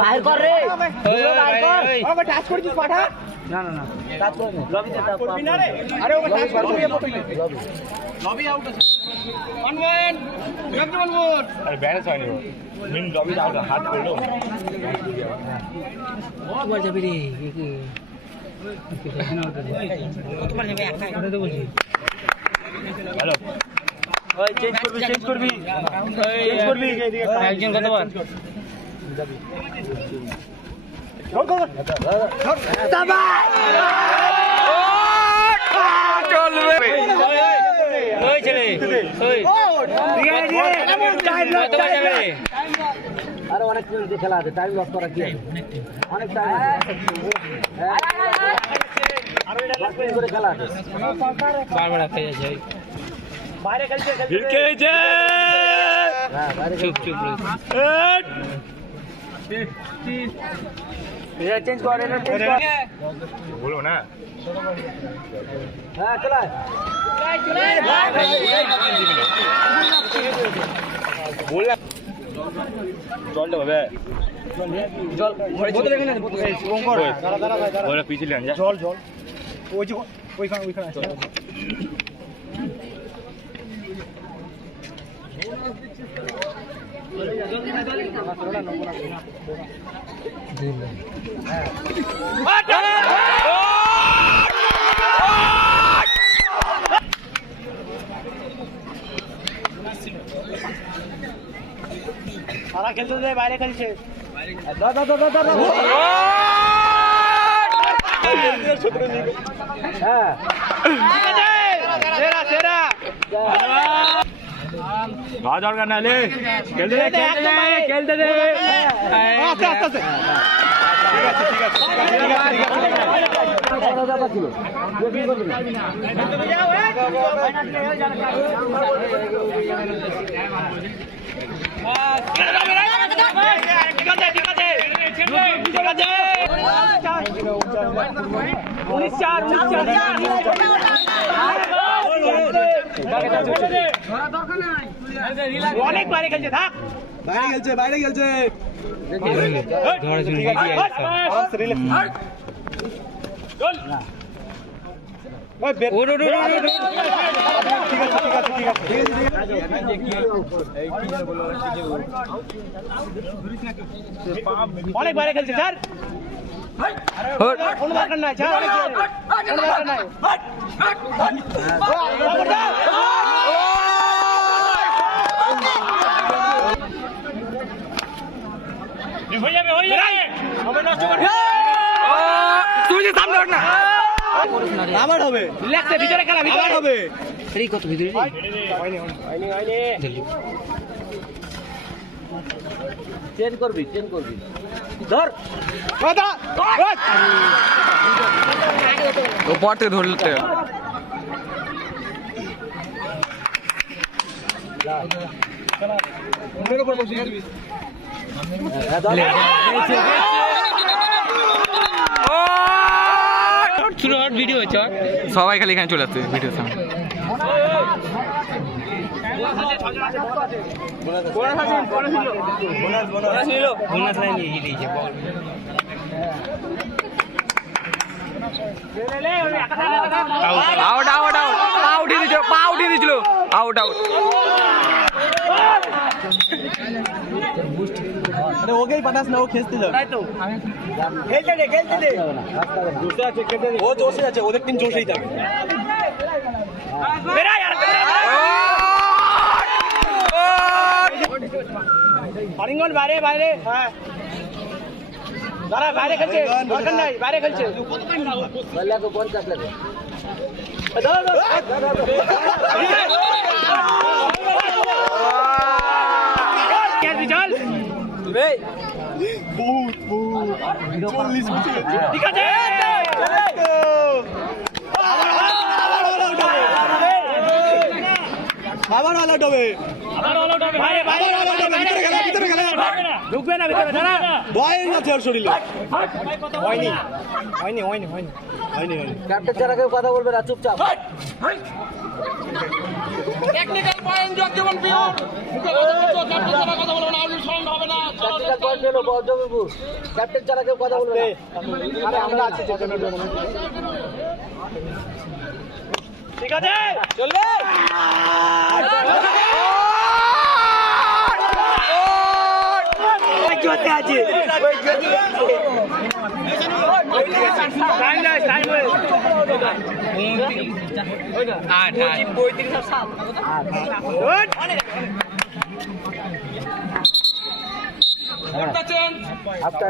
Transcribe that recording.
বাইর কর রে, বাইর কর। ওকে টাচ করছিস পাঠা? না না না, টাচ করবি না। লবিতে টাচ করবি না রে। আরে ওকে টাচ করবি না প্রথমে। লবি আউট আছে। 1-1 একদম 1-1। আরে ব্যালেন্স হয়নি ও। মিন লবি আউট হাত করলো। কতবার যাবে রে? কতবার যাবে? একটা করে তো বলছি। হ্যালো। ওই চেঞ্জ করবি, চেঞ্জ করবি। চেঞ্জ করবি। একজন কতবার? যাবি। গোল গোল। দাবা! চলবে। ওই ছেলে। ওই। কতবার যাবে রে? আরে অনেক মিনিট খেলা আছে, টাইম লস করা কি আছে? অনেক টাইম আছে। আরে এটা লাস্ট করে খেলা আছে। বারবার খেলে যাই। বাইরে খেলছে, খেলছে। হ্যাঁ, বাইরে চুপ চুপ রে। এটা চেঞ্জ কর, এটা চেঞ্জ কর। বলো না। হ্যাঁ, চলে। বললাম জলটা হবে জল বোতল এখানে আছে, বোতল শুভঙ্কর দাঁড়া দাঁড়া দাঁড়া ওরা পিছলে আন যা জল জল ওই যে ওইখানে আছে সারা খেলতে দে, বাইরে খেলছে। হ্যাঁ, সেরা সেরা। ভাগ দরকার না লে খেলতে দে খেলতে দে আস্তে আস্তে আস্তে। ঠিক আছে ঠিক আছে ঠিক আছে ছিল অনেক বাইরে খেলছে, থাক বাইরে খেলছে, বাইরে খেলছে। অনেক বাইরে খেলছে স্যার, কোনো দরকার নাই স্যার, কোনো দরকার নাই। আবার হবে, রিল্যাক্সে ভিতরে খেলা, ভিতরে হবে। এই কত ভিতরে চেঞ্জ করবি, চেঞ্জ করবি। ধর উপর থেকে ধরতে ভিডিও হচ্ছে, সবাই খালি এখানে চলে আসছে ভিডিও সামনে। আউট আউট আউট, পা উঠিয়ে দিয়েছিল, পা উঠিয়ে দিয়েছিল, আউট আউট। ওকেই পাঠাস না, ও খেলতে যাবে, তাই তো খেলতে দে, খেলতে দে। ও জোশে আছে, ওদের টিম জোশেই থাকে। হরিঙ্গন বাইরে বাইরে, হ্যাঁ দাঁড়া, বাইরে খেলছে, দরকার নাই, বাইরে খেলছে। ঠিক আছে, আবার অল আউট হবে, আবার অল আউট হবে, বাইরে বাইরে অল আউট হবে, ভিতরে খেলা, ভিতরে খেলা, ঢুকবে না ভিতরে, দাঁড়া, বয় আছে ওর শরীরে, হয়নি হয়নি হয়নি হয়নি হয়নি হয়নি। ক্যাপ্টেন ছাড়া কেউ কথা বলবে না, চুপচাপ। টেকনিক্যাল পয়েন্ট জগজীবন পিওর মুখে কথা বলছো ক্যাপ্টেন ছাড়া কথা বলবো না আউট সাউন্ড হবে না টেকনিক্যাল পয়েন্ট পেলো জগজীবনপুর ক্যাপ্টেন ছাড়া কেউ কথা বলবে না আরে আমরা আছি যে জন্য ঠিক আছে চলবে ওই জোতে আছে ওই জোতে টাইম নাই টাইম হয়ে 35 7 আচ্ছা